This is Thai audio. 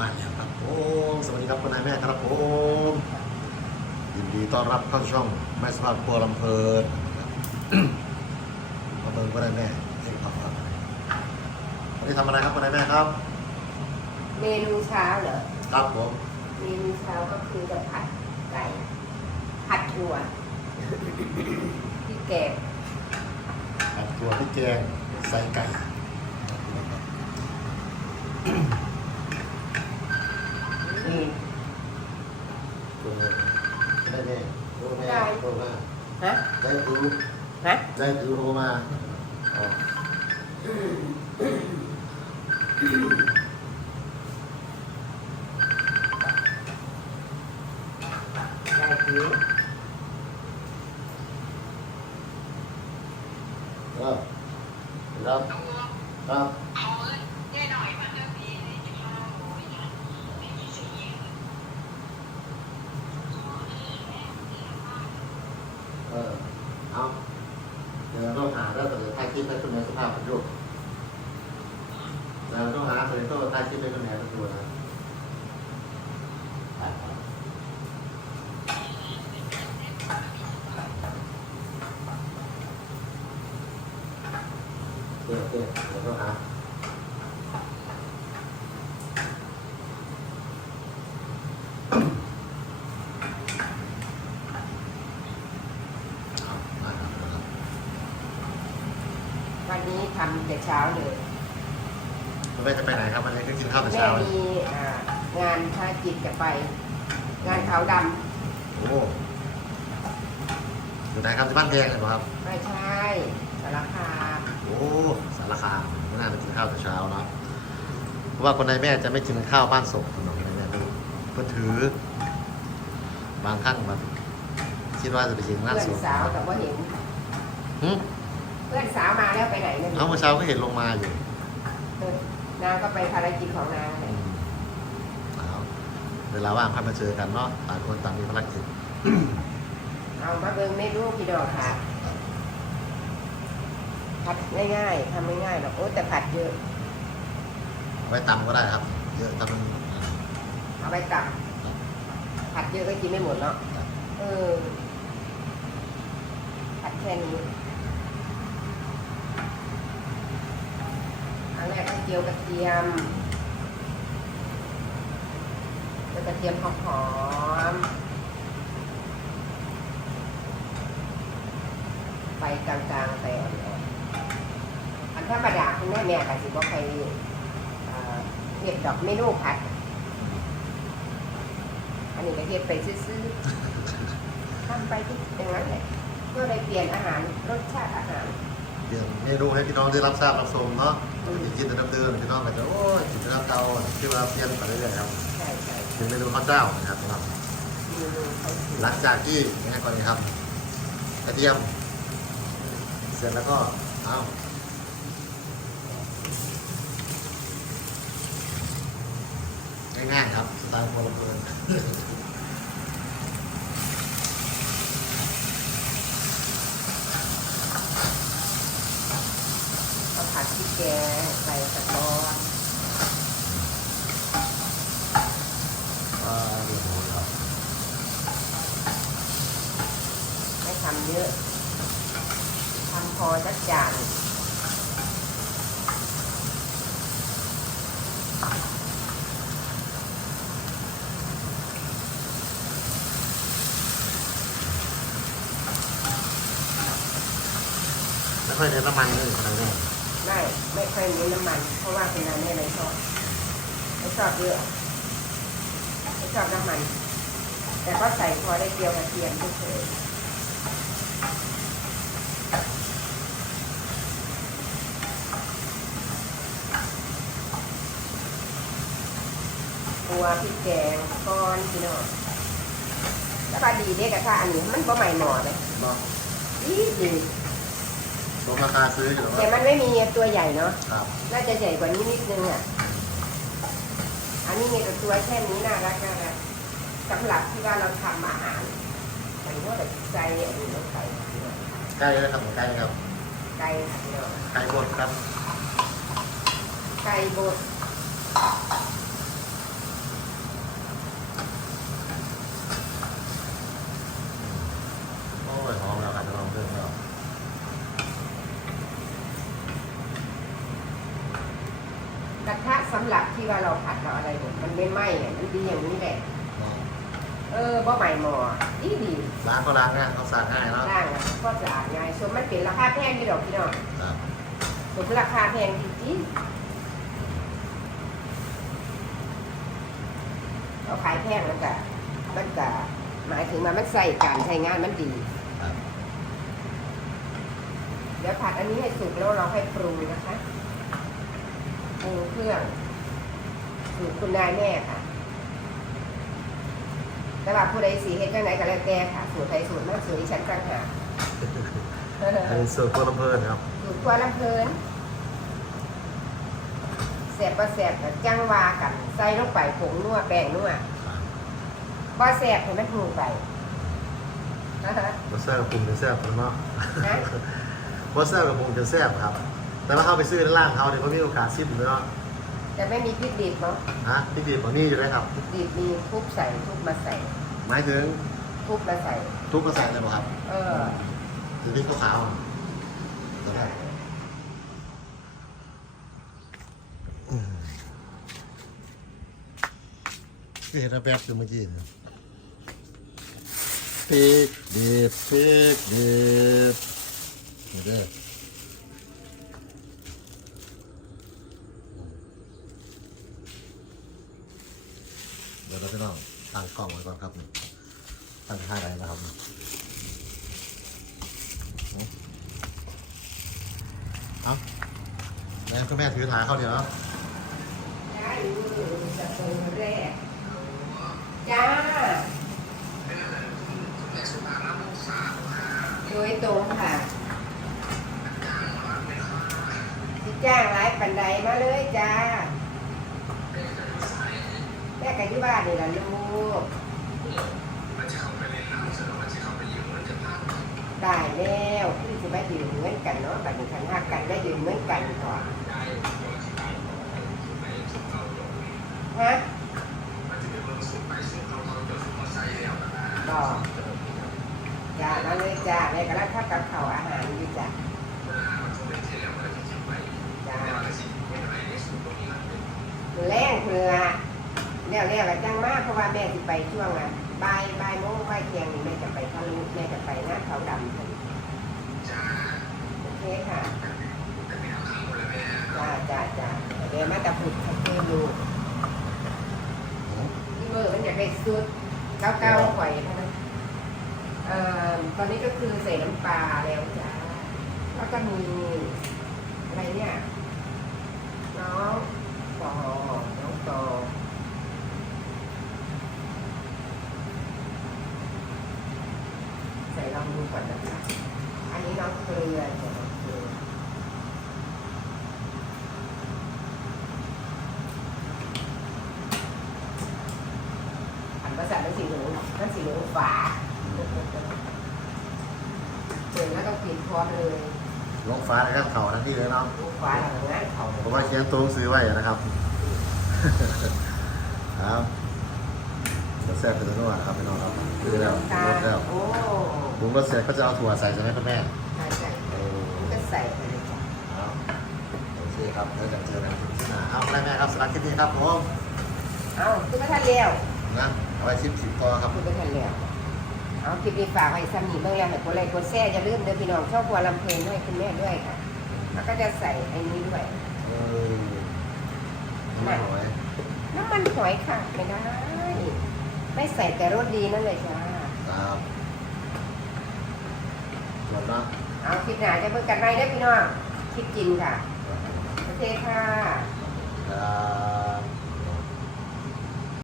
มาแล้วครับผมสวัสดีครับคุณนายแม่ครับผมยินดีต้อนรับเข้าช่องแม่สภาพครัวลำเพลินมาเบิ่งคุณนายแม่เองครับวันนี้ทำอะไรครับคุณนายแม่ครับ เมนูเช้าเหรอครับผมเมนูเช้าก็คือจะผัดไก่ผัดถั่วที่แกงผัดถั่วพริกแกงใส่ไก่ อืมคุณนายแม่โทรมาโทรมาฮะได้ดูฮะได้ดูโทรมาอ๋อได้ถือครับครับครับเออเอา เราต้องหาแล้วแต่เดี๋ยวถ่ายคิดให้คุณแม่สภาพประยุกต์เราต้องหาเดี๋ยวต้องถ่ายคิดให้คุณแม่ประต์นะเดี๋ยวเดี๋ยวเดี๋ยวต้องหามาครับมาครับ วันนี้ทำแต่ เช้าเลยคุณแม่จะไปไหนครับวันนี้ก็กินข้าวแต่แม่เช้ามีอ่างานภารกิจจะไป งานขาวดโอ้อยู่ไหนครับที่บ้านแดงเลยเหรอครับำไม่ใช่สารคามโอ้สารคามไม่น่าจะกินข้าวแต่เช้านะเพราะว่าคนในแม่จะไม่กินข้าวบ้านศพคนในแม่ดูเพื่อถือ บางครั้งมันคิดว่าจะไปกินงานเพื่อนศพสาวแต่ว่าเห็นหึ เพื่อนสาวมาแล้วไปไหนเนี่ยเอาเมื่อเช้าก็เห็นลงมาอยู่เออนางก็ไปภารกิจของนางอืเนี่ยมเอาเวลาว่างพักมาเจอกันเนาะต่างคนต่างมีภารกิจเอามาเบิ่งเมนูพี่ดอกค่ะผัดง่ายๆทำง่ายๆหรอกโอ้แต่ผัดเยอะเอาไว้ตำก็ได้ครับ เยอะถ้ามันเอาไปตักผัดเยอะก็กินไม่หมดเนาะเออผัดแค่นี้อันแรกก็เจียวกระเทียมเจียวกระเทียมหอมๆไปกลางๆแต่อ่อนๆอันธรรมดาคุณแม่แม่ก็สิบ่ใครเอ่อเห็ดดอกเมนูผัด อันนี้ก็เฮ็ดไปซื้อๆทำไปที่อย่างนั้นแหละเพื่อได้เปลี่ยนอาหารรสชาติอาหาร เปลี่ยนเมนูให้พี่น้องได้รับทราบรับชมเนาะอย่ากินแต่เดิมๆพี่น้องก็จะโอ้ยกินแต่น้ำเตาที่ว่าเปลี่ยนไปเรื่อยๆครับใช่ใช่เป็นเมนูข้าวเจ้านะครับสำหรับเมนูเขาถือหลังจากที่ง่ายก่อนนี้ครับกระเทียม เสร็จแล้วก็เอาง่ายๆครับสไตล์โมลเพลิน เขาผัดพริกแกงใส่ตะกอน อ่าเรียบร้อยครับ ไม่ทำ เยอะทำพอจักจานไม่ค่อยเน้นน้ำมันเลยคนไหนเนี่ยไม่ไม่ค่อยเน้นน้ำมัน เพราะว่าเป็นน้ำไม่เลยชอบไม่ชอบเยอะไม่ชอบน้ำมัน แต่ก็ใส่พอได้เจียวกระเทียมเฉย วพริกแกงก้อนพี่น้องแล้วก็ดีเด็กกระทะอันนี้มันก็ใหม่หมอเลยเนาะดีดีลงราคาซื้ออยู่แล้วแต่มันไม่มีตัวใหญ่เนาะครับน่าจะใหญ่กว่านี้นิดนึงอะอันนี้มีแต่ตัวแค่นี้น่ารักน่ารักสำหรับที่ว่าเราทำอาหารแต่ว่าแบบใจอันนี้เราใส่ใกล้แล้วครับใกล้ครับไก่ค่ะพี่น้องใกล้บดครับไก่บด สำ หรับที่ว่าเราผัดเราอะไรเนี่ยมันไม่ไหม้อะมันดีอย่างนี้แหละ เออบ่ใหม่หมอดีดีล้างก็ล้างง่ายเขาสะอาดง่ายเนาะล่างอะก็สะอาดง่ายส่วนมันเป็นราคาแพงที่ดอกพี่น้องครับส่วนราคาแพงจริงๆเราขายแพงมันก็มันก็หมายถึงว่ามันใส่การใช้งานมันดี ครับเดี๋ยวผัดอันนี้ให้สุกแล้วเราให้ปรุงนะคะปรุงเครื่อง สูตรคุณนายแม่ค่ะ แต่ว่าผู้ใดสีเฮ็ดจังไหนก็แล้วแต่ค่ะ สูตรไทยสูตรมันสูตรดิฉันต่างหากอันนี้สูตรโคลำเพลินครับสูตรกว่าลำเพลินแสบประแสบกับจังวากันใส่ลงไปผงนัวแป้งนัวครับบ่แสบให้มันหูไปนะคะบอสเซอร์กับปรุงจะแซ่บเนาะนะบอสเซอร์กับปรุงจะแซ่บครับ แต่ว่าเข้าไปซื้อในร้านเขาเนี่ยเขามีโอกาสซิมเลยเนาะ จะไม่มีพริกดิบเนาะฮะที่ดีของนี่อยู่เลยครับ พริกดิบมีทุบใส่ทุบมาใส่ หมายถึงทุบมาใส่ ทุกกระแสเลยป่ะครับเออถึงที่ขาวๆอะก็ได้อืมเห็นแล้วแป๊บอยู่เมื่อกี้เนี่ยพริกดิบพริกดิบนี่เด้อเดี๋ยวเราจะต้องตั้งกล้ องไว้ก่อนครับตั้งค่าอะไรนะครับเอาแม่ก็แม่ถือถ่ายเขาเดี๋ยวได้จะเป็นแรกจ้าโดยตรงค่ะที่จ้างหลายปันใดมาเลยจ้า แม่กันที่บ้านนี่ล่ะลูกได้แล้วพี่จะมายืมเงินกันเนาะบัดนี้คันหักกันได้ยืมเงินกันก่อนฮะบอกจ้ามาเลยจ้าแม่กำลังทำกับข้าวอาหารอยู่จ้ะจ้า มือแรงคือละ แล้วแล้วละจังมากเพราะว่าแม่จะไปช่วงอะบ่ายบ่ายโมงบ่ายเที่ยงนี่แม่จะไปทะลุแม่จะไปหน้าเขาดำโอเคค่ะจ้าจ้าจ้าเดี๋ยวแม่จะพูดให้เพื่อนดูที่เบอร์มันอยากได้สุดเก้าเก้าข่อยนะเอ่อตอนนี้ก็คือใส่น้ำปลาแล้วจ้าแล้วก็มีอะไรเนี่ยน้องปอน้องตอใส่ลอง ดูก่อนนะคะอันนี้น้องเกลือจ้ะน้องเกลืออันภาษาเป็นสีเหลืองนั่นสีเหลืองฝาเสร็จแล้วต้องปิดพร้อมเลยลงฟ้านะครับเขาทั้งที่เลยเนาะลูกฝาหลังนั้นเขาผมว่าเขียนตัวหนังซื้อไว้นะครับ ครับจะแซ่บเป็นตัวนะครับพี่น้องครับคือแล้วตารสแล้ว โอ้ ปรุงรสเสร็จก็จะเอาถั่วใส่ใช่ไหมคุณแม่ใช่ใช่โอ้ก็ใส่ไปเลยจ้ะครับโอเคครับแล้วจะเจอกันที่หน้าเอาอะไรแม่ครับสำหรับคลิปนี้ครับผมเอาคือไม่ทันเลี้ยวนะเอาไว้ชิปสิบต่อครับคือไม่ทันเลี้ยวเอาคลิปนี้ฝากไว้ซ้ำนี่เมื่อแล้วให้กดไลค์กดแชร์อย่าลืมเด้อพี่น้องชอบหัวลำเพลินด้วยคุณแม่ด้วยค่ะแล้วก็จะใส่ไอ้นี้ด้วยเออไม่หอยน้ำมันหอยค่ะไม่ได้ไม่ใส่แต่รสดีนั่นเลยจ้าครับ จบนะเอาคลิปหนาจะเบิ่งกันไหมได้อพี่น้องคลิปจริงค่ะ โอเคค่ะ ครับ